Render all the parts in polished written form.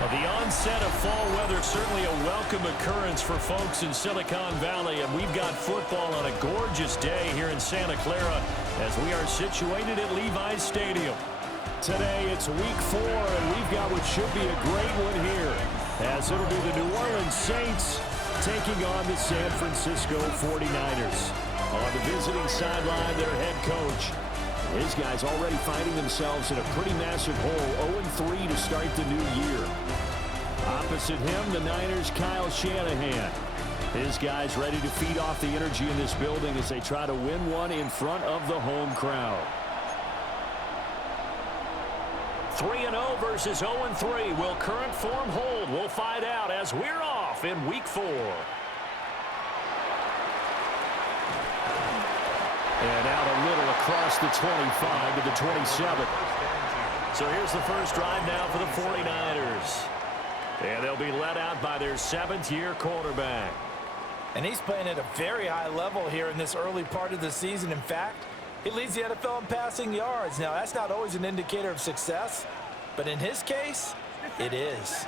Well, the onset of fall weather, certainly a welcome occurrence for folks in Silicon Valley, and we've got football on a gorgeous day here in Santa Clara as we are situated at Levi's Stadium. Today it's week 4, and we've got what should be a great one here, as it'll be the New Orleans Saints taking on the San Francisco 49ers. On the visiting sideline, their head coach. His guys already finding themselves in a pretty massive hole, 0-3 to start the new year. Opposite him, the Niners' Kyle Shanahan. His guys ready to feed off the energy in this building as they try to win one in front of the home crowd. 3-0 versus 0-3. Will current form hold? We'll find out as we're off in week 4. And out a little across the 25 to the 27. So here's the first drive now for the 49ers. And they'll be led out by their 7th-year quarterback. And he's playing at a very high level here in this early part of the season. In fact, he leads the NFL in passing yards. Now, that's not always an indicator of success, but in his case, it is.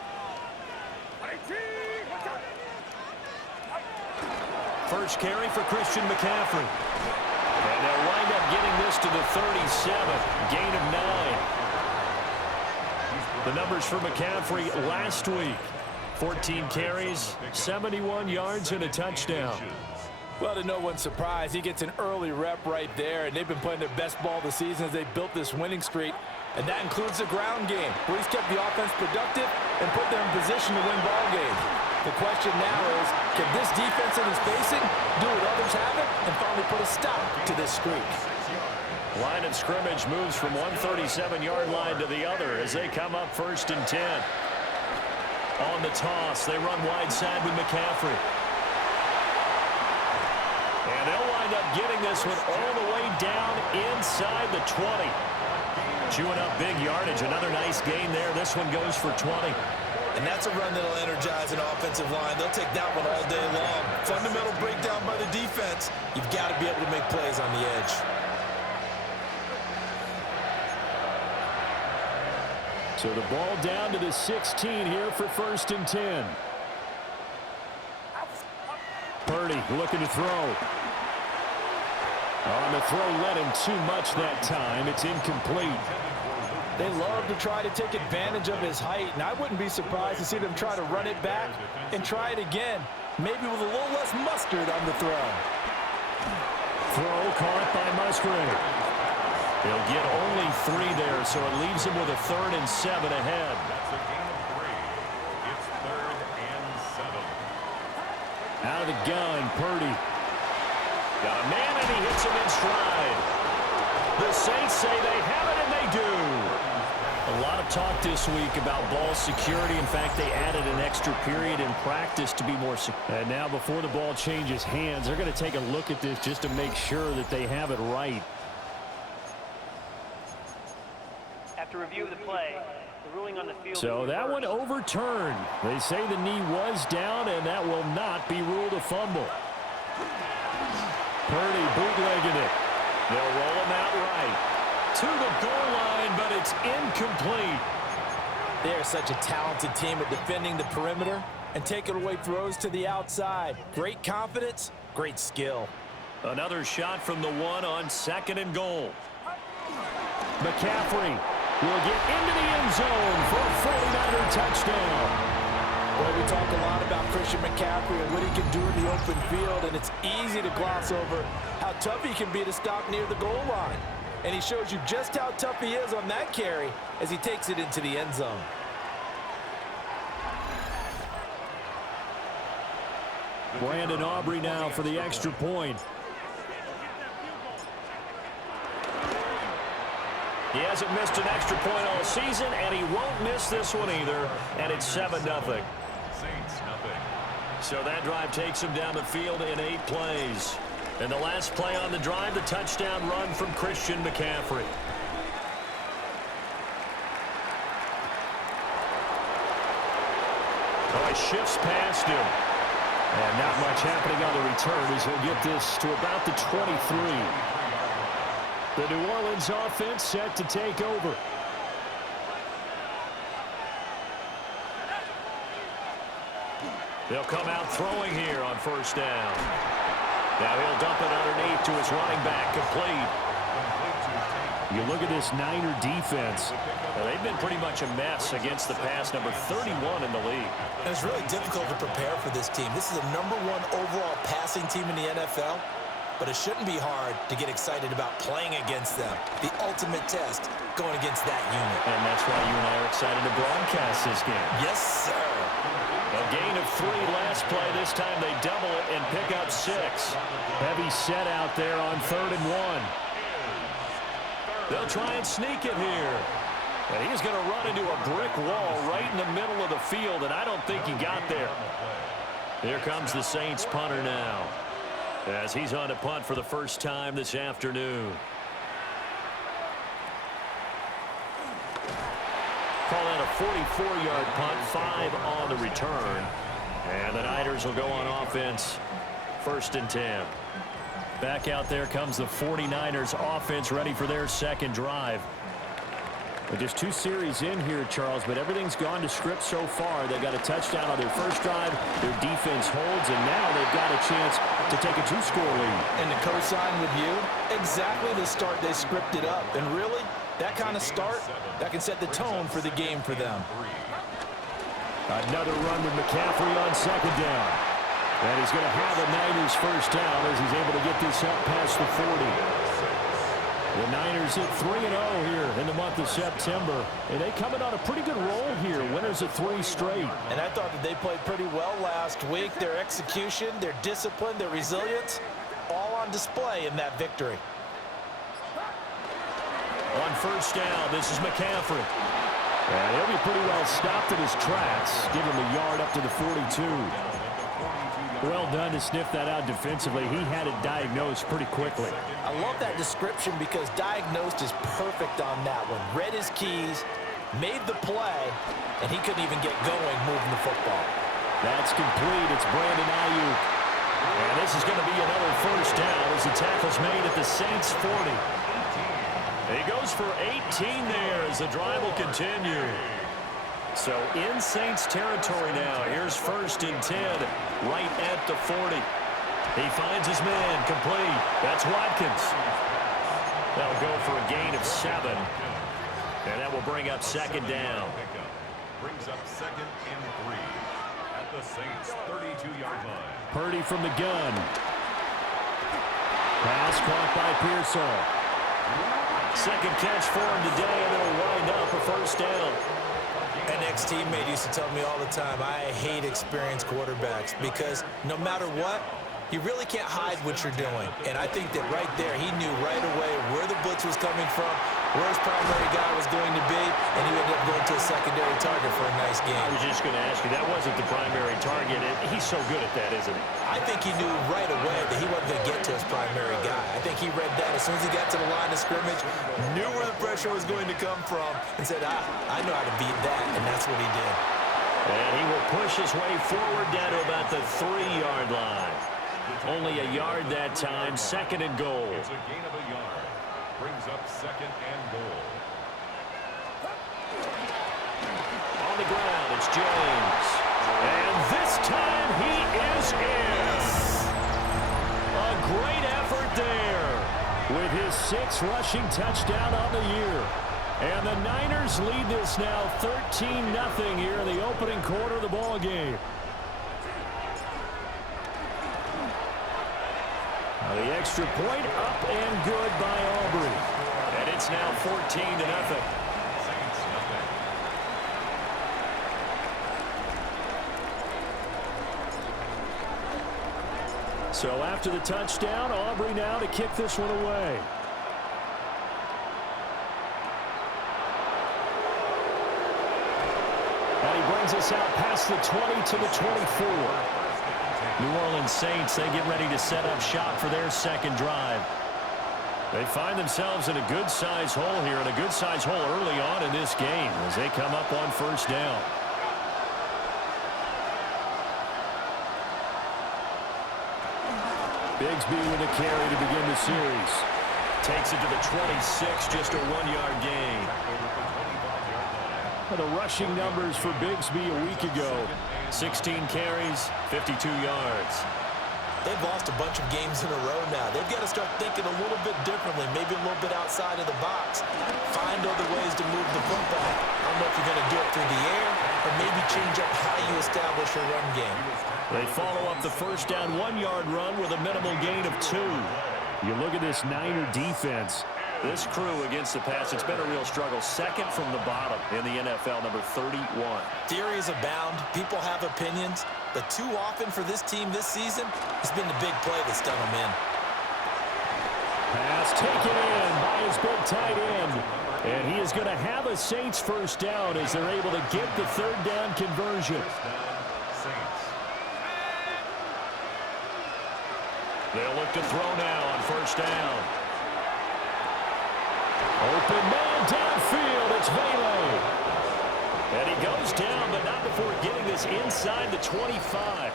First carry for Christian McCaffrey. And they'll wind up getting this to the 37, gain of 9. The numbers for McCaffrey last week. 14 carries, 71 yards, and a touchdown. Well, to no one's surprise, he gets an early rep right there, and they've been playing their best ball of the season as they built this winning streak. And that includes the ground game, where he's kept the offense productive and put them in position to win ball games. The question now is, can this defense that he's facing do what others haven't and finally put a stop to this streak? Line of scrimmage moves from one 37-yard line to the other as they come up 1st and 10. On the toss, they run wide side with McCaffrey. And they'll wind up getting this one all the way down inside the 20. Chewing up big yardage. Another nice gain there. This one goes for 20. And that's a run that'll energize an offensive line. They'll take that one all day long. Fundamental breakdown by the defense. You've got to be able to make plays on the edge. So the ball down to the 16 here for 1st and 10. Purdy looking to throw. On the throw, led him too much that time. It's incomplete. They love to try to take advantage of his height, and I wouldn't be surprised to see them try to run it back and try it again, maybe with a little less mustard on the throw. Throw caught by Musgrave. He'll get only 3 there, so it leaves him with a 3rd and 7 ahead. That's a gain of 3. It's 3rd and 7. Out of the gun, Purdy. Got a man, and he hits him in stride. The Saints say they have it, and they do. A lot of talk this week about ball security. In fact, they added an extra period in practice to be more secure. And now before the ball changes hands, they're going to take a look at this just to make sure that they have it right. After review of the play, the ruling on the field. So that one overturned. They say the knee was down, and that will not be ruled a fumble. Purdy bootlegging it. They'll roll him out right to the goal line, but it's incomplete. They're such a talented team at defending the perimeter and taking away throws to the outside. Great confidence, great skill. Another shot from the 1 on 2nd and goal. McCaffrey will get into the end zone for a 49er touchdown. Well, we talk a lot about Christian McCaffrey and what he can do in the open field, and it's easy to gloss over how tough he can be to stop near the goal line. And he shows you just how tough he is on that carry as he takes it into the end zone. Brandon Aubrey now for the extra point. He hasn't missed an extra point all season, and he won't miss this one either, and it's 7-0. Saints, nothing. So that drive takes him down the field in 8 plays. And the last play on the drive, the touchdown run from Christian McCaffrey. Oh, he shifts past him. And not much happening on the return as he'll get this to about the 23. The New Orleans offense set to take over. They'll come out throwing here on first down. Now he'll dump it underneath to his running back, complete. You look at this Niner defense. Well, they've been pretty much a mess against the pass, number 31 in the league. And it's really difficult to prepare for this team. This is the #1 overall passing team in the NFL, but it shouldn't be hard to get excited about playing against them. The ultimate test going against that unit. And that's why you and I are excited to broadcast this game. Yes, sir. A gain of 3 last play. This time they double it and pick up 6. Heavy set out there on 3rd and 1. They'll try and sneak it here. And he's going to run into a brick wall right in the middle of the field, and I don't think he got there. Here comes the Saints punter now, as he's on to punt for the first time this afternoon. Call that a 44-yard punt, 5 on the return. And the Niners will go on offense, 1st and 10. Back out there comes the 49ers offense, ready for their second drive. Well, just 2 series in here, Charles, but everything's gone to script so far. They got a touchdown on their first drive. Their defense holds, and now they've got a chance to take a 2-score lead. And to co-sign with you, exactly the start they scripted up. And really, that kind of start, that can set the tone for the game for them. Another run with McCaffrey on 2nd down. And he's going to have the Niners first down as he's able to get this up past the 40. The Niners at 3-0 here in the month of September. And they coming on a pretty good roll here. Winners of 3 straight. And I thought that they played pretty well last week. Their execution, their discipline, their resilience, all on display in that victory. On first down, this is McCaffrey. And he'll be pretty well stopped in his tracks. Give him a yard up to the 42. Well done to sniff that out defensively. He had it diagnosed pretty quickly. I love that description because diagnosed is perfect on that one. Read his keys, made the play, and he couldn't even get going moving the football. That's complete. It's Brandon Ayuk. And this is going to be another first down as the tackle's made at the Saints 40. He goes for 18 there as the drive will continue. So in Saints territory now. Here's 1st and 10 right at the 40. He finds his man complete. That's Watkins. That'll go for a gain of 7. And that will bring up 2nd down. Brings up 2nd and 3 at the Saints 32-yard line. Purdy from the gun. Pass caught by Pearsall. Second catch for him today, and they'll wind up a first down. An ex-teammate used to tell me all the time, I hate experienced quarterbacks because no matter what, you really can't hide what you're doing. And I think that right there, he knew right away where the blitz was coming from, where his primary guy was going to be, and he ended up going to a secondary target for a nice game. I was just going to ask you, that wasn't the primary target. He's so good at that, isn't he? I think he knew right away that he wasn't going to get to his primary guy. I think he read that as soon as he got to the line of scrimmage, knew where the pressure was going to come from, and said, I know how to beat that, and that's what he did. And he will push his way forward down to about the 3-yard line. Only a yard that time, 2nd and goal. It's a gain of a yard. Brings up 2nd and goal. On the ground, it's James. And this time he is in. A great effort there with his 6th rushing touchdown on the year. And the Niners lead this now 13-0 here in the opening quarter of the ball game. The extra point up and good by Aubrey. And it's now 14-0. Saints nothing. So after the touchdown, Aubrey now to kick this one away. And he brings us out past the 20 to the 24. New Orleans Saints, they get ready to set up shop for their second drive. They find themselves in a good-sized hole here, and a good-sized hole early on in this game as they come up on first down. Bigsby with a carry to begin the series. Takes it to the 26, just a 1-yard gain. The rushing numbers for Bigsby a week ago. 16 carries, 52 yards. They've lost a bunch of games in a row now. They've got to start thinking a little bit differently, maybe a little bit outside of the box. Find other ways to move the football. I don't know if you're going to do it through the air or maybe change up how you establish a run game. They follow up the first down 1-yard run with a minimal gain of 2. You look at this Niner defense. This crew against the pass, it's been a real struggle. Second from the bottom in the NFL, number 31. Theories abound. People have opinions. But too often for this team this season, it's been the big play that's done them in. Pass taken in by his big tight end. And he is going to have a Saints first down as they're able to get the third down conversion. They'll look to throw now on first down. Open man downfield. It's Vele. And he goes down, but not before getting this inside the 25.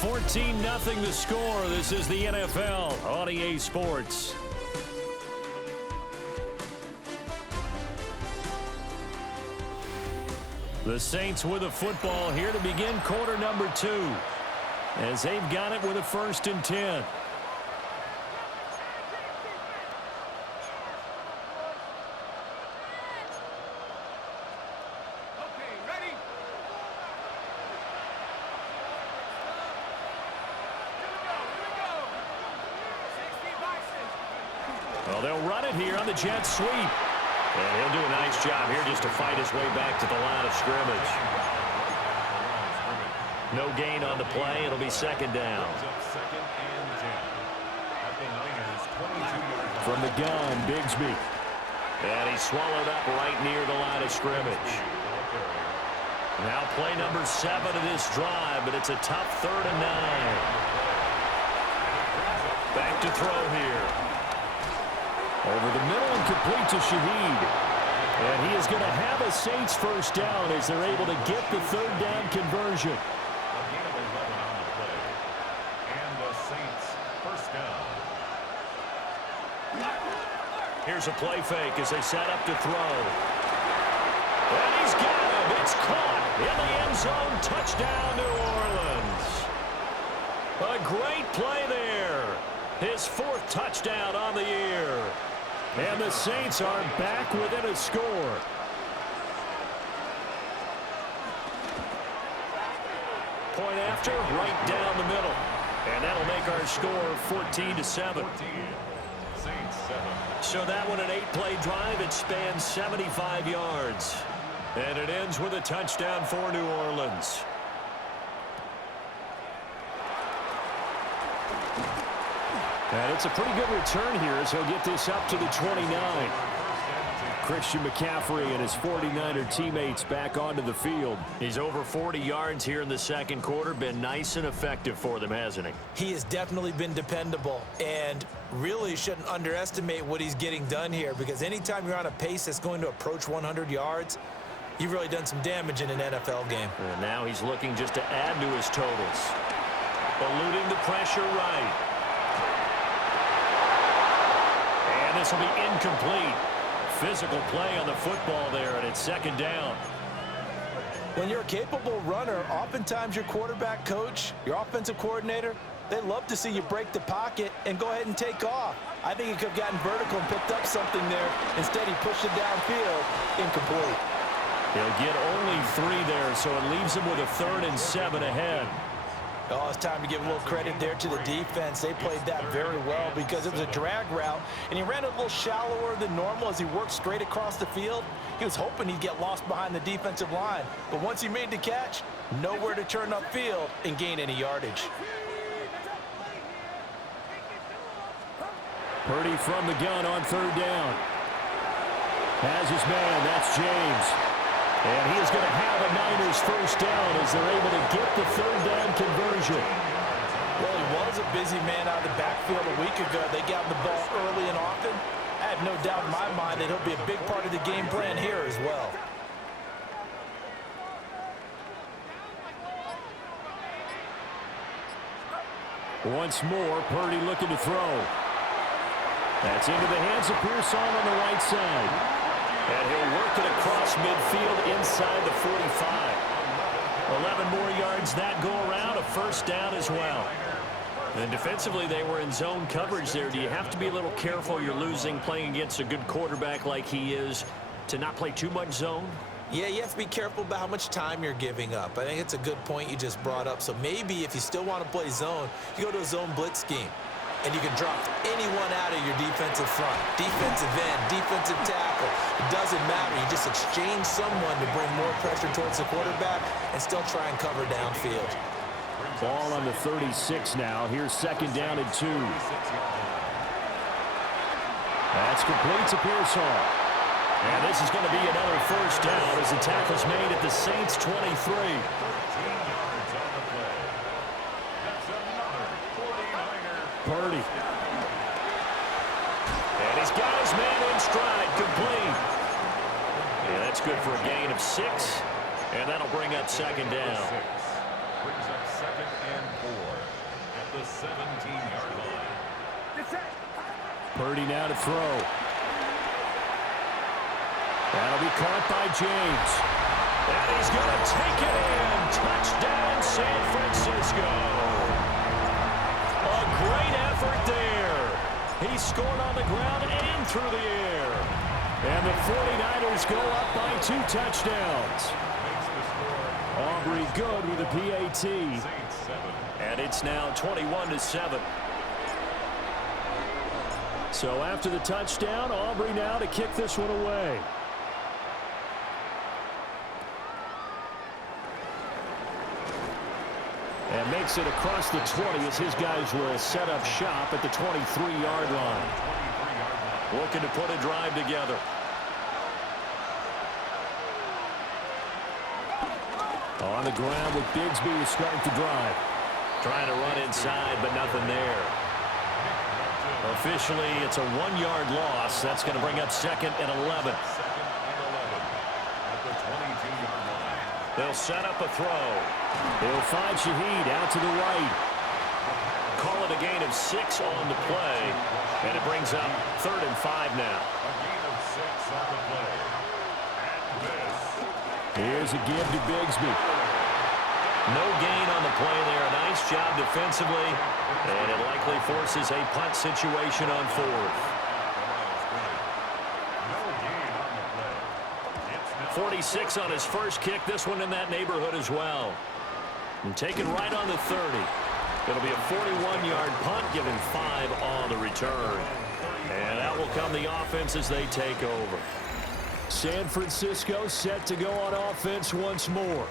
14-0 the score. This is the NFL on EA Sports. The Saints with a football here to begin quarter number 2. As they've got it with a 1st and 10. Well, they'll run it here on the jet sweep. And he'll do a nice job here just to fight his way back to the line of scrimmage. No gain on the play. It'll be second down. From the gun, Bigsby. And he's swallowed up right near the line of scrimmage. Now play number 7 of this drive, but it's a tough 3rd and 9. Back to throw here. Over the middle and complete to Shaheed. And he is going to have a Saints first down as they're able to get the third down conversion. Here's a play fake as they set up to throw. And he's got him. It's caught in the end zone. Touchdown, New Orleans. A great play there. His 4th touchdown on the year. And the Saints are back within a score. Point after, right down the middle. And that'll make our score 14-7. So that one, an 8-play drive. It spans 75 yards. And it ends with a touchdown for New Orleans. And it's a pretty good return here as he'll get this up to the 29. Christian McCaffrey and his 49er teammates back onto the field. He's over 40 yards here in the second quarter. Been nice and effective for them, hasn't he? He has definitely been dependable, and really shouldn't underestimate what he's getting done here, because anytime you're on a pace that's going to approach 100 yards, you've really done some damage in an NFL game. And now he's looking just to add to his totals. Eluding the pressure right. And this will be incomplete. Physical play on the football there, and it's second down. When you're a capable runner, oftentimes your quarterback coach, your offensive coordinator, they love to see you break the pocket and go ahead and take off. I think he could have gotten vertical and picked up something there. Instead, he pushed it downfield, incomplete. He'll get only 3 there, so it leaves him with a 3rd and 7 ahead. Oh, it's time to give a little credit there to the defense. They played that very well because it was a drag route, and he ran a little shallower than normal as he worked straight across the field. He was hoping he'd get lost behind the defensive line, but once he made the catch, nowhere to turn upfield and gain any yardage. Purdy from the gun on 3rd down. Has his man, that's James. And he is going to have a Niners first down as they're able to get the 3rd down conversion. Well, he was a busy man out of the backfield a week ago. They got the ball early and often. I have no doubt in my mind that he'll be a big part of the game plan here as well. Once more, Purdy looking to throw. That's into the hands of Pearson on the right side. And he'll work it across midfield inside the 45. 11 more yards that go around, a first down as well. And defensively, they were in zone coverage there. Do you have to be a little careful? You're losing, playing against a good quarterback like he is, to not play too much zone? Yeah, you have to be careful about how much time you're giving up. I think it's a good point you just brought up. So maybe if you still want to play zone, you go to a zone blitz scheme. And you can drop anyone out of your defensive front. Defensive end, defensive tackle. It doesn't matter. You just exchange someone to bring more pressure towards the quarterback and still try and cover downfield. Ball on the 36 now. Here's second down and 2. That's complete to Pearsall. And this is going to be another first down as the tackle's made at the Saints' 23. Purdy. And he's got his man in stride, complete. Yeah, that's good for a gain of 6. And that'll bring up second down. Brings up 2nd and 4 at the 17-yard line. Purdy now to throw. That'll be caught by James. And he's going to take it in. Touchdown, San Francisco. A great effort there. He scored on the ground and through the air. And the 49ers go up by 2 touchdowns. Aubrey good with a PAT. And it's now 21-7. So after the touchdown, Aubrey now to kick this one away. And makes it across the 20 as his guys will set up shop at the 23-yard line. Looking to put a drive together. On the ground with Bigsby to start the drive. Trying to run inside, but nothing there. Officially, it's a 1-yard loss. That's going to bring up 2nd and 11. They'll set up a throw. They'll find Shaheed out to the right. Call it a gain of 6 on the play. And it brings up 3rd and 5 now. A gain of 6 on the play. And Here's a give to Bigsby. No gain on the play there. A nice job defensively. And it likely forces a punt situation on 4th. 46 on his first kick. This one in that neighborhood as well. And taken right on the 30. It'll be a 41-yard punt, giving 5 on the return. And out will come the offense as they take over. San Francisco set to go on offense once more.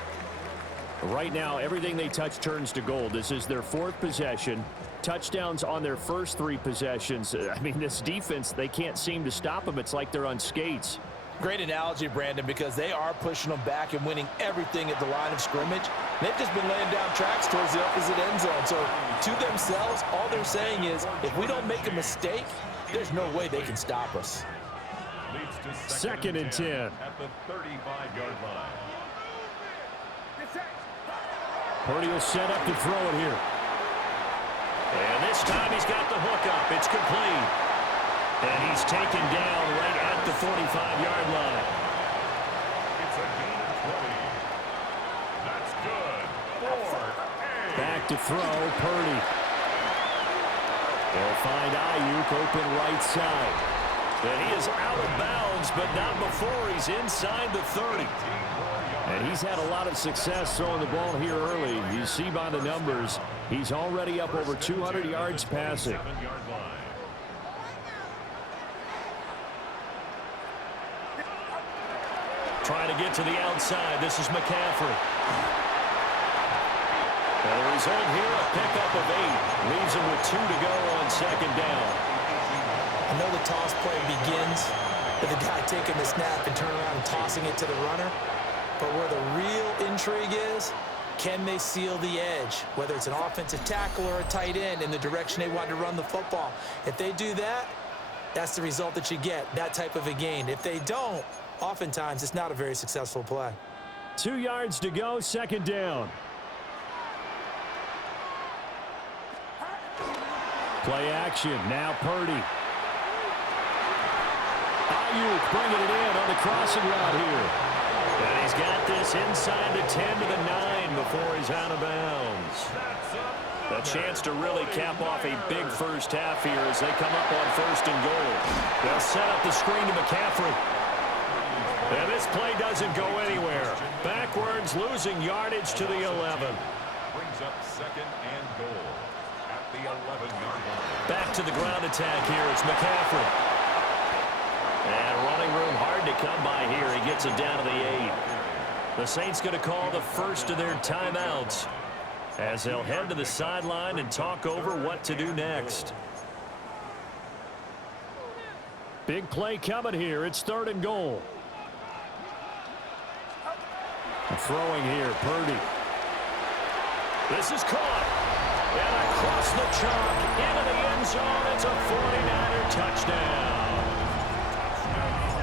Right now, everything they touch turns to gold. This is their 4th possession. Touchdowns on their first 3 possessions. I mean, this defense, they can't seem to stop them. It's like they're on skates. Great analogy, Brandon, because they are pushing them back and winning everything at the line of scrimmage. They've just been laying down tracks towards the opposite end zone. So to themselves, all they're saying is, if we don't make a mistake, there's no way they can stop us. leads to 2nd and 10. At the 35-yard line. Purdy will set up to throw it here. And this time he's got the hook up. It's complete. And he's taken down right at the 45-yard line. It's a gain of 20. That's good. 4. Back to throw, Purdy. They'll find Ayuk open right side. And he is out of bounds, but not before he's inside the 30. And he's had a lot of success throwing the ball here early. You see by the numbers, he's already up over 200 yards passing. Trying to get to the outside. This is McCaffrey. And the result here, a pickup of 8. Leaves him with 2 to go on 2nd down. I know the toss play begins with the guy taking the snap and turning around and tossing it to the runner. But where the real intrigue is, can they seal the edge? Whether it's an offensive tackle or a tight end in the direction they want to run the football. If they do that, that's the result that you get, that type of a gain. If they don't, oftentimes it's not a very successful play. 2 yards to go, 2nd down. Play action, now Purdy. Ayuk bringing it in on the crossing route here. And he's got this inside the 10 to the 9 before he's out of bounds. A chance to really cap off a big first half here as they come up on 1st and goal. They'll set up the screen to McCaffrey. And this play doesn't go anywhere. Backwards, losing yardage to the 11. Brings up 2nd and goal at the 11-yard line. Back to the ground attack here. It's McCaffrey. And running room hard to come by here. He gets it down to the 8. The Saints going to call the first of their timeouts as they'll head to the sideline and talk over what to do next. Big play coming here. It's 3rd and goal. Throwing here, Purdy. This is caught. And across the chalk into the end zone. It's a 49er touchdown.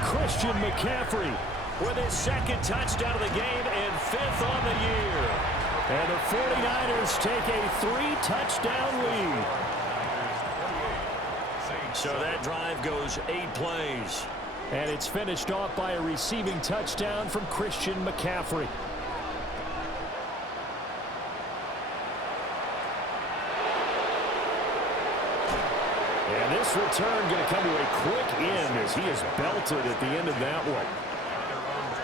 Christian McCaffrey with his 2nd touchdown of the game and 5th on the year. And the 49ers take a 3-touchdown lead. So that drive goes 8 plays. And it's finished off by a receiving touchdown from Christian McCaffrey. And this return going to come to a quick end as he is belted at the end of that one.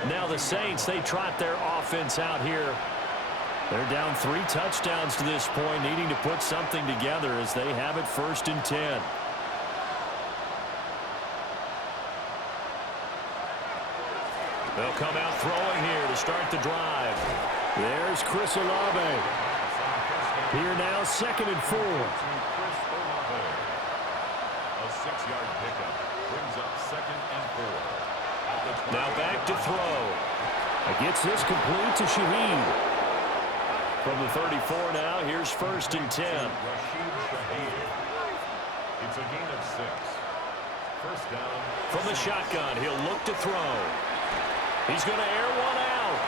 Now the Saints, they trot their offense out here. They're down 3 touchdowns to this point, needing to put something together as they have it 1st and 10. They'll come out throwing here to start the drive. There's Chris Olave. Here now, 2nd and 4. A 6-yard pickup brings up 2nd and 4. Now back to throw. Gets this complete to Shaheed. From the 34 now, here's 1st and 10. It's a gain of 6. First down. From the shotgun, he'll look to throw. He's going to air one out.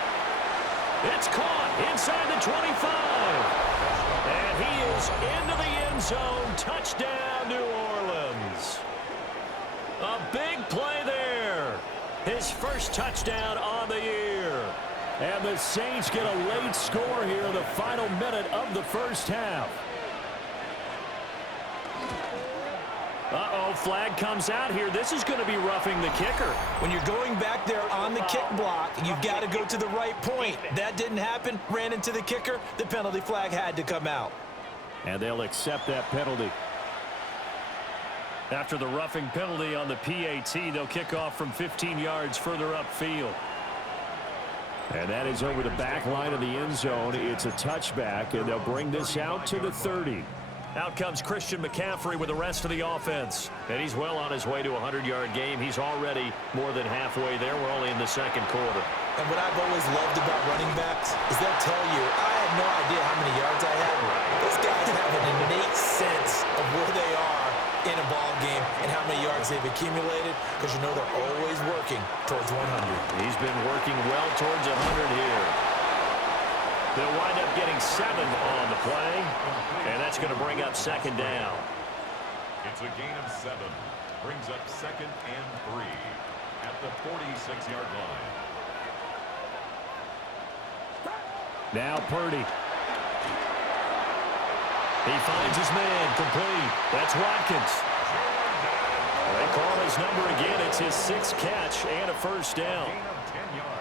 It's caught inside the 25. And he is into the end zone. Touchdown, New Orleans. A big play there. His 1st touchdown on the year. And the Saints get a late score here in the final minute of the 1st half. Uh-oh, flag comes out here. This is going to be roughing the kicker. When you're going back there on the kick block, you've got to go to the right point. That didn't happen. Ran into the kicker. The penalty flag had to come out. And they'll accept that penalty. After the roughing penalty on the PAT, they'll kick off from 15 yards further upfield. And that is over the back line of the end zone. It's a touchback, and they'll bring this out to the 30. Out comes Christian McCaffrey with the rest of the offense. And he's well on his way to a 100-yard game. He's already more than halfway there. We're only in the 2nd quarter. And what I've always loved about running backs is they'll tell you, I had no idea how many yards I had. Those guys have an innate sense of where they are in a ball game and how many yards they've accumulated, because you know they're always working towards 100. He's been working well towards 100 here. They'll wind up getting 7 on the play, and that's going to bring up 2nd down. It's a gain of 7. Brings up 2nd and 3 at the 46-yard line. Now Purdy. He finds his man complete. That's Watkins. They call his number again. It's his 6th catch and a 1st down.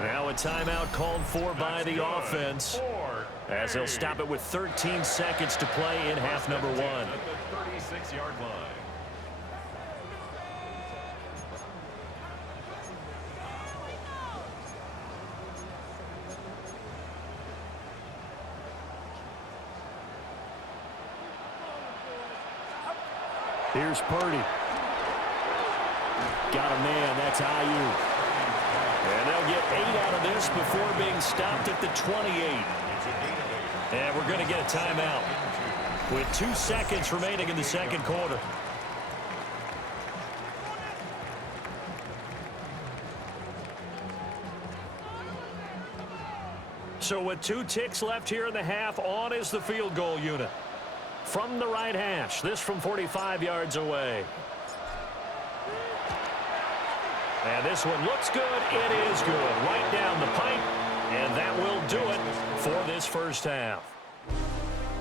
Now a timeout called for by the offense as they'll stop it with 13 seconds to play in half number 1. At the 36-yard line. Here's Purdy. Got a man. That's Ayuk. And they'll get 8 out of this before being stopped at the 28. And we're going to get a timeout with 2 seconds remaining in the 2nd quarter. So with 2 ticks left here in the half, on is the field goal unit. From the right hash, this from 45 yards away. And this one looks good. It is good. Right down the pipe. And that will do it for this first half.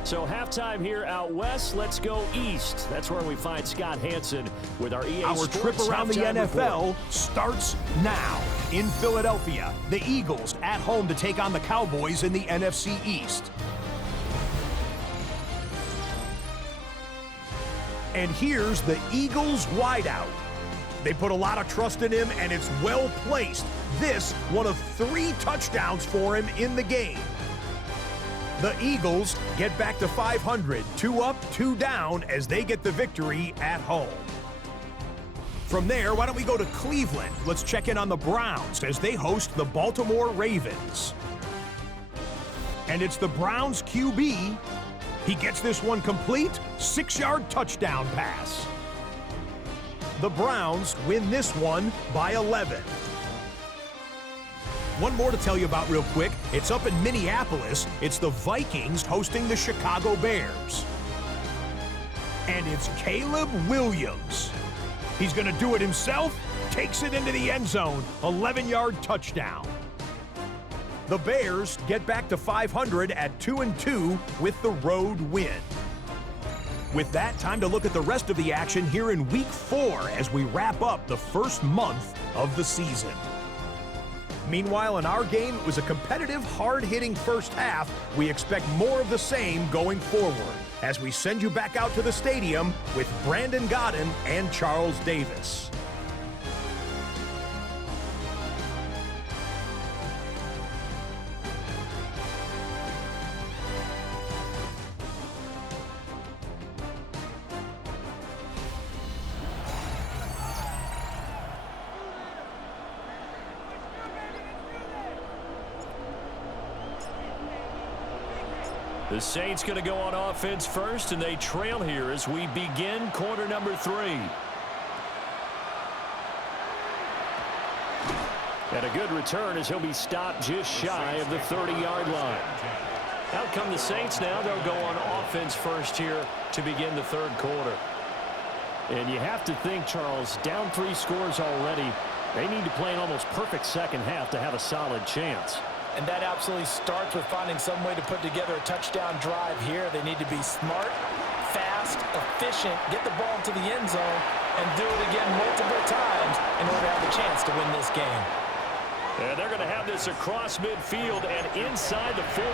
So halftime here out west. Let's go east. That's where we find Scott Hansen with our EA Our Sports trip around the NFL report. starts now. In Philadelphia, the Eagles at home to take on the Cowboys in the NFC East. And here's the Eagles wideout. They put a lot of trust in him, and it's well placed. This, one of 3 touchdowns for him in the game. The Eagles get back to 500, 2 up, 2 down as they get the victory at home. From there, why don't we go to Cleveland? Let's check in on the Browns as they host the Baltimore Ravens. And it's the Browns QB. He gets this one complete, 6-yard touchdown pass. The Browns win this one by 11. One more to tell you about real quick. It's up in Minneapolis. It's the Vikings hosting the Chicago Bears. And it's Caleb Williams. He's going to do it himself, takes it into the end zone, 11-yard touchdown. The Bears get back to 500 at 2-2 with the road win. With that, time to look at the rest of the action here in Week 4 as we wrap up the first month of the season. Meanwhile, in our game, it was a competitive, hard-hitting first half. We expect more of the same going forward as we send you back out to the stadium with Brandon Gettin and Charles Davis. The Saints going to go on offense first, and they trail here as we begin quarter number 3. And a good return as he'll be stopped just shy of the 30-yard line. Out come the Saints now. They'll go on offense first here to begin the third quarter. And you have to think, Charles, down 3 scores already. They need to play an almost perfect second half to have a solid chance. And that absolutely starts with finding some way to put together a touchdown drive here. They need to be smart, fast, efficient, get the ball to the end zone, and do it again multiple times in order to have a chance to win this game. And they're going to have this across midfield and inside the 45.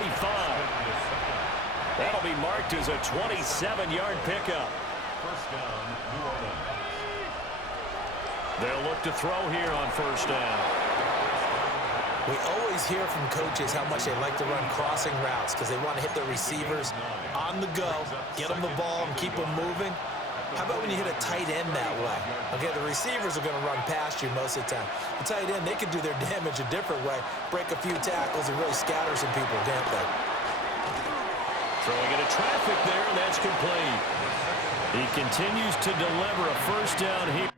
That'll be marked as a 27-yard pickup. First down, New Orleans. They'll look to throw here on first down. We always hear from coaches how much they like to run crossing routes because they want to hit their receivers on the go, get them the ball, and keep them moving. How about when you hit a tight end that way? Okay, the receivers are going to run past you most of the time. The tight end, they can do their damage a different way, break a few tackles, and really scatter some people, can't they? Throwing into traffic there, and that's complete. He continues to deliver a first down here.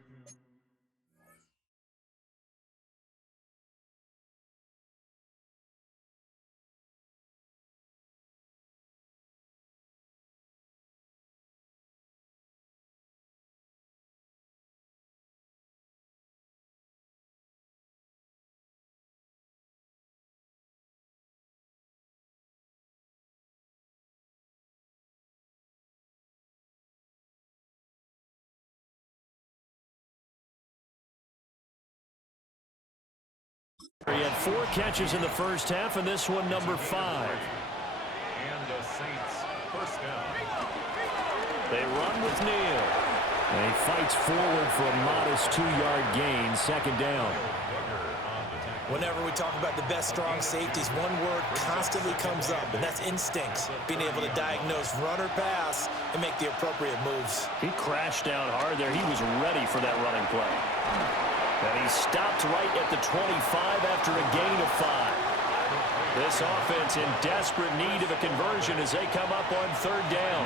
He had 4 catches in the first half, and this one number 5. And the Saints, first down. They run with Neal. And he fights forward for a modest 2-yard gain, second down. Whenever we talk about the best strong safeties, one word constantly comes up, and that's instincts. Being able to diagnose run or pass and make the appropriate moves. He crashed down hard there. He was ready for that running play. And he stopped right at the 25 after a gain of 5. This offense in desperate need of a conversion as they come up on third down.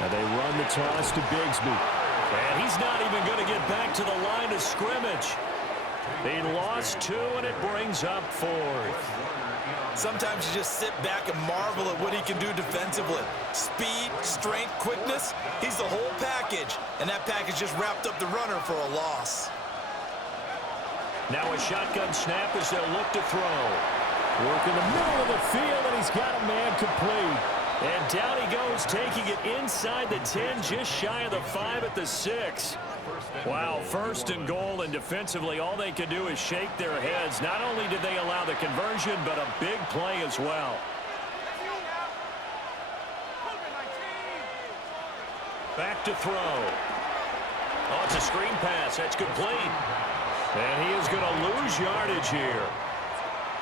And they run the toss to Bigsby. And he's not even going to get back to the line of scrimmage. They lost 2, and it brings up 4th. Sometimes you just sit back and marvel at what he can do defensively. Speed, strength, quickness, he's the whole package. And that package just wrapped up the runner for a loss. Now a shotgun snap as they'll look to throw. Work in the middle of the field, and he's got a man complete. And down he goes, taking it inside the 10, just shy of the 5 at the 6. Wow, first and goal, and defensively all they can do is shake their heads. Not only did they allow the conversion, but a big play as well. Back to throw. Oh, it's a screen pass. That's complete. And he is going to lose yardage here.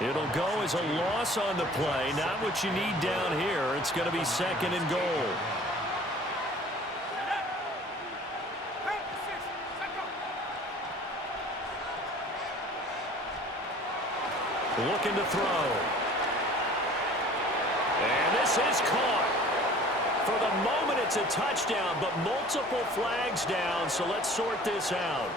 It'll go as a loss on the play. Not what you need down here. It's going to be second and goal. Looking to throw. And this is caught. For the moment, it's a touchdown, but multiple flags down, so let's sort this out.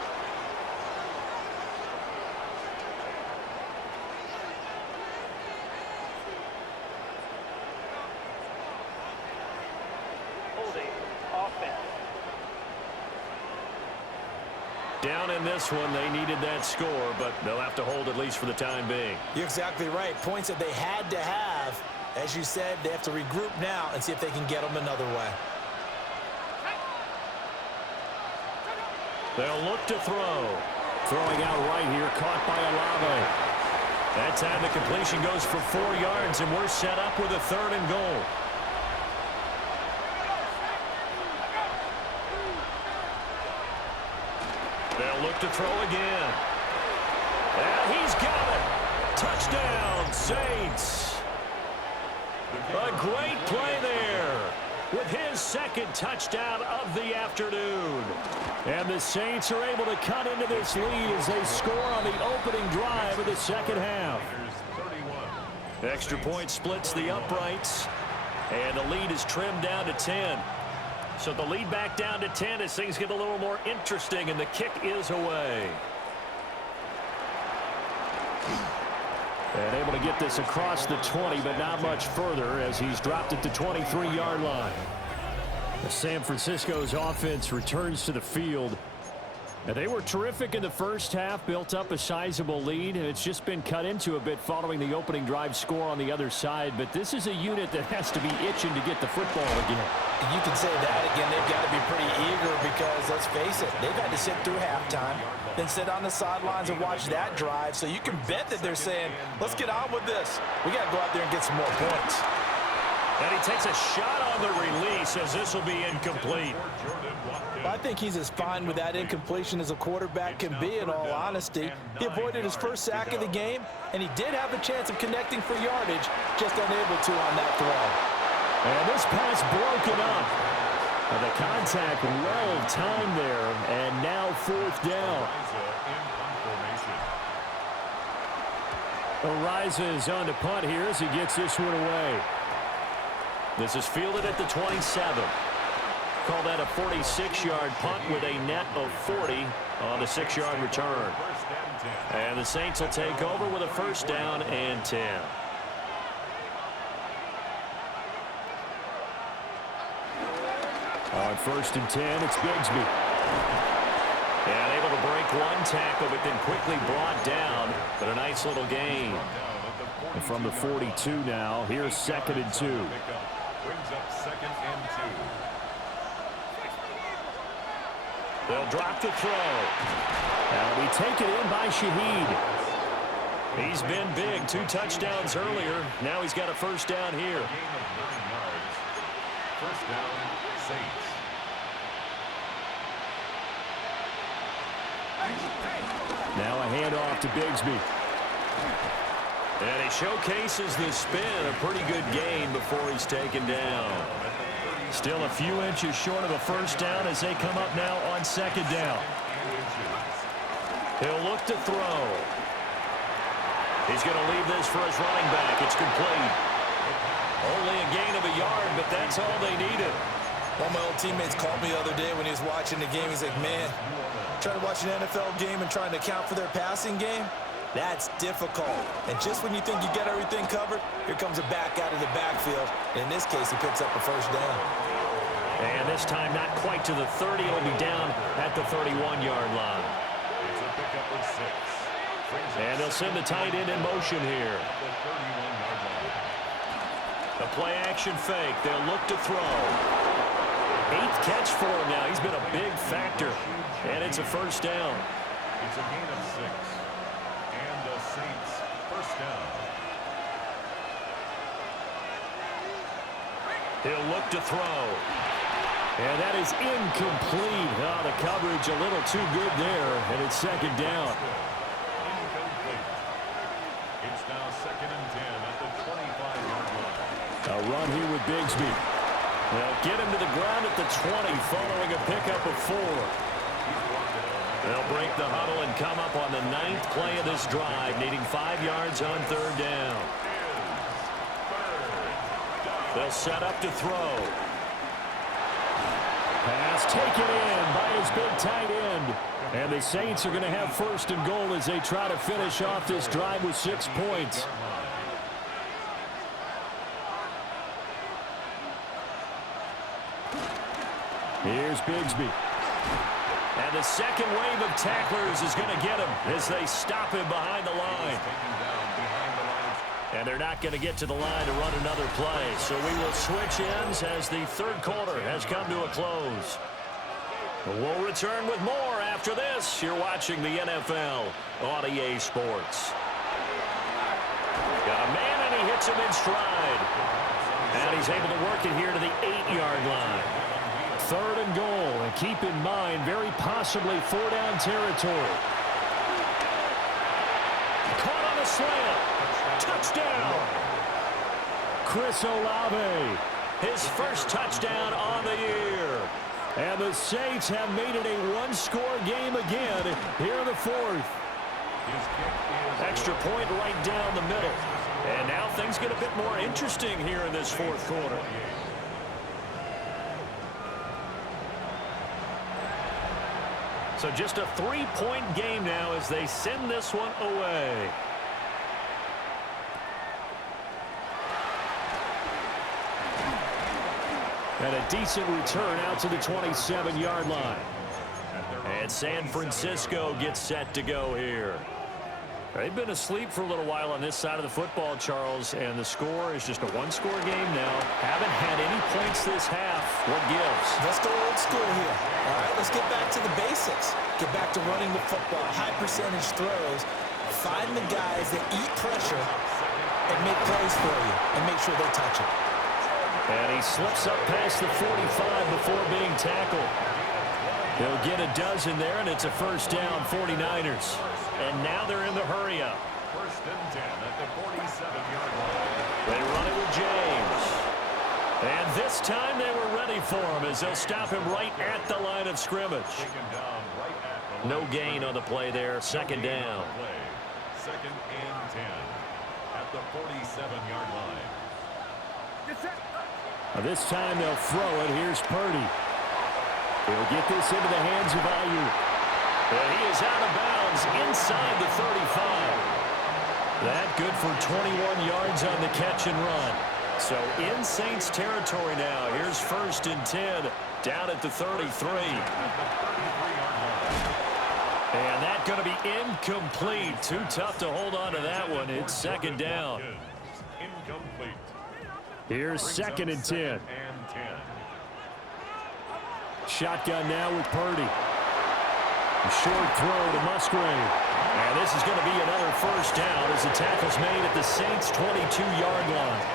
Down in this one, they needed that score, but they'll have to hold at least for the time being. You're exactly right. Points that they had to have. As you said, they have to regroup now and see if they can get them another way. They'll look to throw. Throwing out right here, caught by Olave. That time the completion goes for 4 yards, and we're set up with a 3rd and goal. They'll look to throw again. And he's got it. Touchdown, Saints. A great play there with his 2nd touchdown of the afternoon. And the Saints are able to cut into this lead as they score on the opening drive of the 2nd half. Extra point splits the uprights, and the lead is trimmed down to 10. So the lead back down to 10 as things get a little more interesting, and the kick is away. And able to get this across the 20, but not much further as he's dropped at the 23-yard line. The San Francisco's offense returns to the field. And they were terrific in the first half, built up a sizable lead, and it's just been cut into a bit following the opening drive score on the other side. But this is a unit that has to be itching to get the football again. You can say that again. They've got to be pretty eager because, let's face it, they've had to sit through halftime, then sit on the sidelines and watch that drive. So you can bet that they're saying, let's get on with this. We got to go out there and get some more points. And he takes a shot on the release as this will be incomplete. I think he's as fine with that incompletion as a quarterback can be, in all honesty. He avoided his first sack of the game, and he did have a chance of connecting for yardage, just unable to on that throw. And this pass broken up. And the contact well timed there, and now 4th down. Ariza is on to punt here as he gets this one away. This is fielded at the 27. Call that a 46-yard punt with a net of 40 on the 6-yard return. And the Saints will take over with a 1st down and 10. On 1st and 10, it's Bigsby. And able to break one tackle, but then quickly brought down. But a nice little gain. And from the 42 now, here's 2nd and 2. Brings up 2nd and 2. They'll drop the throw. And we take it in by Shaheed. He's been big. 2 touchdowns earlier. Now he's got a 1st down here. Gain of 9 yards. 1st down, Saints. Now a handoff to Bigsby. And he showcases the spin. A pretty good gain before he's taken down. Still a few inches short of a 1st down as they come up now on 2nd down. He'll look to throw. He's going to leave this for his running back. It's complete. Only a gain of a yard, but that's all they needed. One of my old teammates called me the other day when he was watching the game. He's like, man, trying to watch an NFL game and trying to account for their passing game. That's difficult. And just when you think you get everything covered, here comes a back out of the backfield. In this case, he picks up a first down. And this time not quite to the 30. It'll be down at the 31-yard line. It's a pickup of 6. And they'll send the tight end in motion here. The 31-yard line. The play action fake. They'll look to throw. 8th catch for him now. He's been a big factor. And it's a first down. It's a gain of 6. And the Saints first down. He'll look to throw. And that is incomplete. Oh, the coverage a little too good there. And it's second down. Incomplete. It's now 2nd and 10 at the 25-yard line. A run here with Bigsby. They'll get him to the ground at the 20 following a pickup of 4. They'll break the huddle and come up on the 9th play of this drive, needing 5 yards on 3rd down. They'll set up to throw. Pass taken in by his big tight end. And the Saints are going to have 1st and goal as they try to finish off this drive with 6 points. Here's Bigsby. And the second wave of tacklers is going to get him as they stop him behind the line. And they're not going to get to the line to run another play. So we will switch ends as the 3rd quarter has come to a close. We'll return with more after this. You're watching the NFL on EA Sports. Got a man, and he hits him in stride. And he's able to work it here to the 8-yard line. 3rd and goal, and keep in mind, very possibly 4-down territory. Caught on a slant. Touchdown. Chris Olave, his first touchdown on the year. And the Saints have made it a one-score game again here in the 4th. Extra point right down the middle. And now things get a bit more interesting here in this 4th quarter. So just a 3-point game now as they send this one away. And a decent return out to the 27-yard line. And San Francisco gets set to go here. They've been asleep for a little while on this side of the football, Charles, and the score is just a one-score game now. Haven't had any points this half. What gives? Let's go old school here. All right, let's get back to the basics. Get back to running the football, high percentage throws. Find the guys that eat pressure and make plays for you and make sure they touch it. And he slips up past the 45 before being tackled. They'll get a dozen there, and it's a first down, 49ers. And now they're in the hurry-up. 1st and 10 at the 47-yard line. They run it with James. And this time they were ready for him as they'll stop him right at the line of scrimmage. No gain on the play there, 2nd down. 2nd and 10 at the 47-yard line. This time they'll throw it. Here's Purdy. He'll get this into the hands of Ayuk. And he is out of bounds inside the 35. That good for 21 yards on the catch and run. So in Saints territory now. Here's 1st and 10 down at the 33. And that going to be incomplete. Too tough to hold on to that one. It's 2nd down. Incomplete. Here's 2nd and 10. Shotgun now with Purdy. A short throw to Musgrave. And this is going to be another first down as the tackle's made at the Saints' 22-yard line.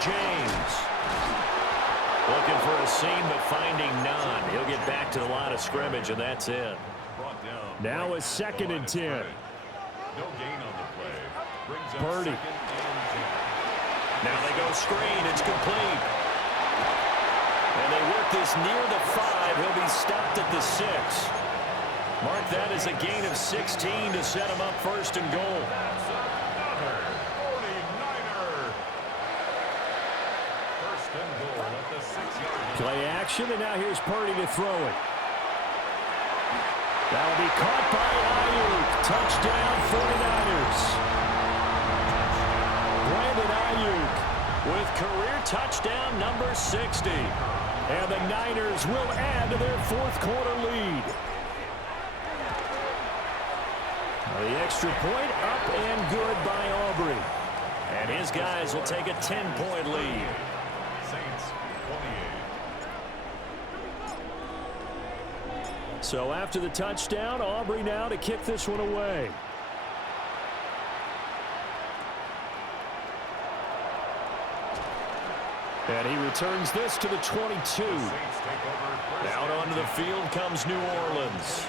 James. Looking for a seam, but finding none. He'll get back to the line of scrimmage, and that's it. Now a 2nd and 10. No gain on the play. Brings up Purdy. 2nd and 10. Now they go screen. It's complete. And they work this near the 5. He'll be stopped at the 6. Mark that as a gain of 16 to set him up 1st and goal. That's another 49er. 1st and goal at the 6-yard line. Play action, and now here's Purdy to throw it. That'll be caught by Ayuk. Touchdown, 49ers. Brandon Ayuk with career touchdown number 60. And the Niners will add to their fourth quarter lead. The extra point up and good by Aubrey. And his guys will take a 10-point lead. Saints 28. So after the touchdown, Aubrey now to kick this one away. And he returns this to the 22. Out onto the field comes New Orleans.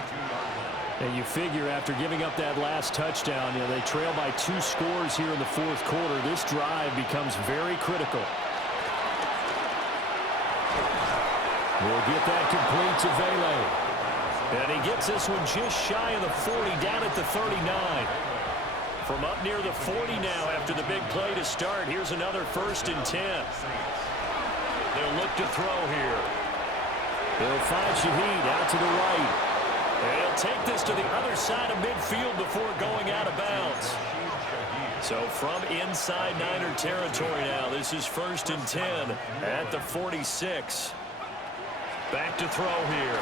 And you figure after giving up that last touchdown, they trail by 2 scores here in the fourth quarter. This drive becomes very critical. We'll get that complete to Vele. And he gets this one just shy of the 40, down at the 39. From up near the 40 now after the big play to start. Here's another 1st and 10. They'll look to throw here. They'll find Shaheed out to the right. And he'll take this to the other side of midfield before going out of bounds. So from inside Niner territory now, this is 1st and 10 at the 46. Back to throw here.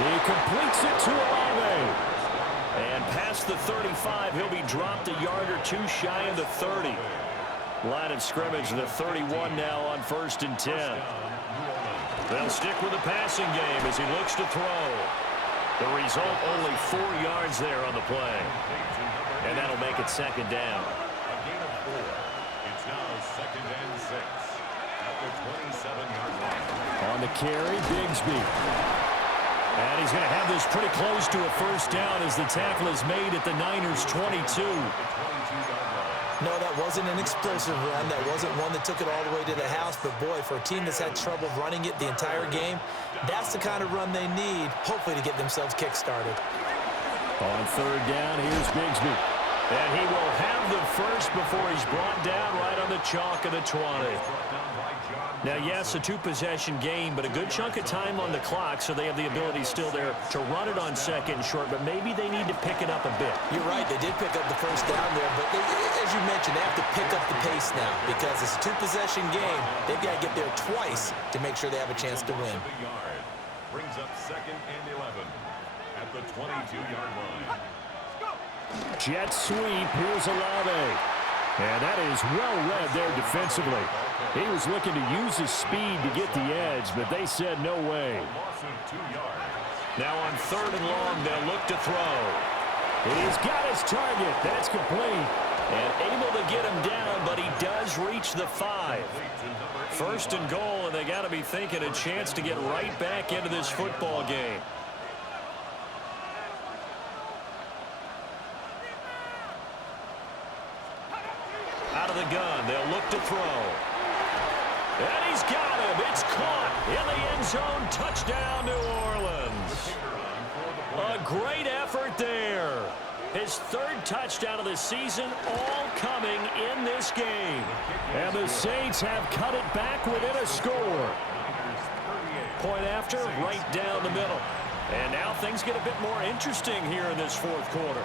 He completes it to Olave. And past the 35, he'll be dropped a yard or 2 shy of the 30. Line of scrimmage, the 31 now on 1st and 10. They'll stick with the passing game as he looks to throw. The result, only 4 yards there on the play. And that'll make it 2nd down. A gain of 4. It's now 2nd and 6 at the 27-yard line. On the carry, Bigsby. And he's going to have this pretty close to a 1st down as the tackle is made at the Niners' 22. No, that wasn't an explosive run. That wasn't one that took it all the way to the house. But, boy, for a team that's had trouble running it the entire game, that's the kind of run they need, hopefully, to get themselves kick-started. On 3rd down, here's Bigsby. And he will have the first before he's brought down right on the chalk of the 20. Now, yes, a 2-possession game, but a good chunk of time on the clock, so they have the ability still there to run it on 2nd and short, but maybe they need to pick it up a bit. You're right. They did pick up the 1st down there, but as you mentioned, they have to pick up the pace now because it's a 2-possession game. They've got to get there twice to make sure they have a chance to win. Brings up 2nd and 11 at the 22-yard line. Jet sweep. Here's Olave. And that is well read there defensively. He was looking to use his speed to get the edge, but they said no way. Loss of 2 yards. Now on 3rd and long, they'll look to throw. He's got his target. That's complete. And able to get him down, but he does reach the 5. 1st and goal, and they got to be thinking a chance to get right back into this football game. Out of the gun, they'll look to throw. And he's got him. It's caught in the end zone. Touchdown, New Orleans. A great effort there. His 3rd touchdown of the season, all coming in this game. And the Saints have cut it back within a score. Point after, right down the middle. And now things get a bit more interesting here in this 4th quarter.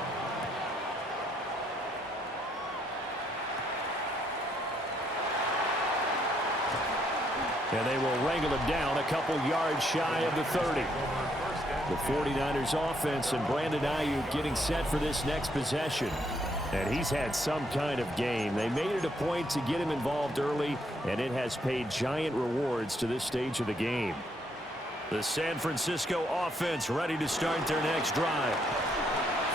And they will wrangle him down a couple yards shy of the 30. The 49ers offense and Brandon Ayuk getting set for this next possession. And he's had some kind of game. They made it a point to get him involved early, and it has paid giant rewards to this stage of the game. The San Francisco offense ready to start their next drive.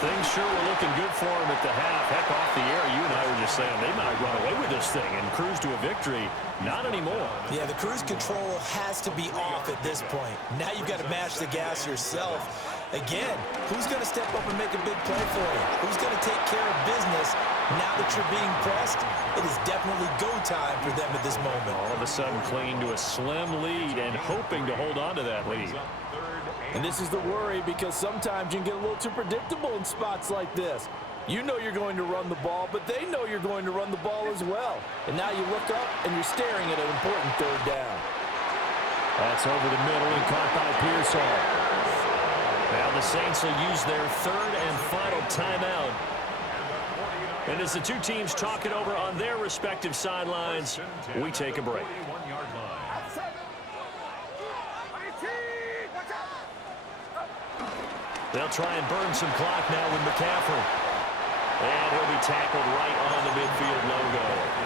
Things sure were looking good for him at the half. Heck, off the air, you and I were just saying they might run away with this thing and cruise to a victory. Not anymore. Yeah, the cruise control has to be off at this point. Now you've got to match the gas yourself. Again, who's going to step up and make a big play for you? Who's going to take care of business now that you're being pressed? It is definitely go time for them at this moment. All of a sudden clinging to a slim lead and hoping to hold on to that lead. And this is the worry because sometimes you can get a little too predictable in spots like this. You know you're going to run the ball, but they know you're going to run the ball as well. And now you look up and you're staring at an important 3rd down. That's over the middle and caught by Pearsall. Now the Saints will use their third and final timeout. And as the two teams talk it over on their respective sidelines, we take a break. They'll try and burn some clock now with McCaffrey. And he'll be tackled right on the midfield logo.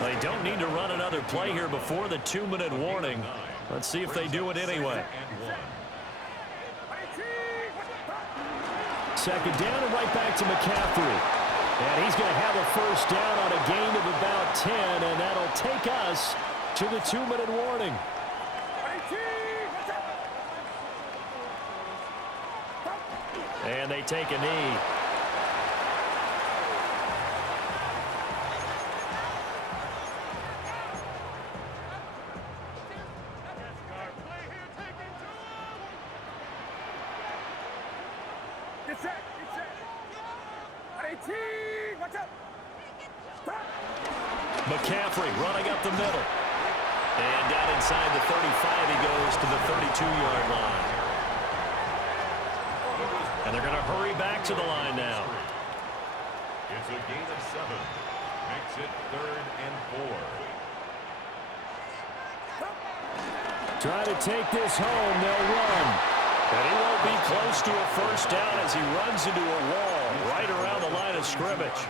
They don't need to run another play here before the 2-minute warning. Let's see if they do it anyway. Second down and right back to McCaffrey. And he's going to have a first down on a gain of about 10, and that'll take us to the 2-minute warning. And they take a knee. McCaffrey running up the middle. And down inside the 35, he goes to the 32-yard line. And they're going to hurry back to the line now. It's a gain of 7. Makes it 3rd and 4. Trying to take this home. They'll run. And he won't be close to a first down as he runs into a wall right around the line of scrimmage.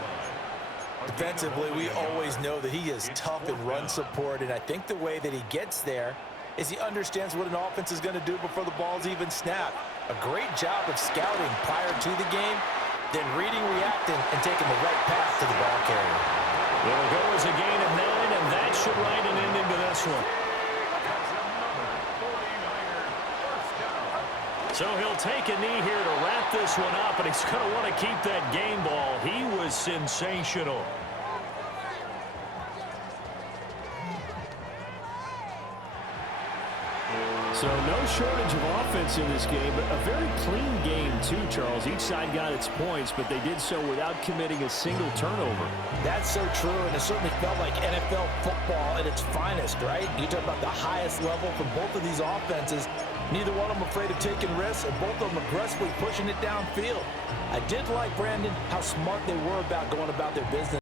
Defensively, we always know that he is tough in run support, and I think the way that he gets there is he understands what an offense is going to do before the ball's even snapped. A great job of scouting prior to the game, then reading, reacting, and taking the right path to the ball carrier. It'll go as a gain of 9, and that should write an ending to this one. So he'll take a knee here to wrap this one up, and he's going to want to keep that game ball. He was sensational. So no shortage of offense in this game, but a very clean game too, Charles. Each side got its points, but they did so without committing a single turnover. That's so true, and it certainly felt like NFL football at its finest, right? You talk about the highest level from both of these offenses. Neither one of them afraid of taking risks, and both of them aggressively pushing it downfield. I did like, Brandon, how smart they were about going about their business.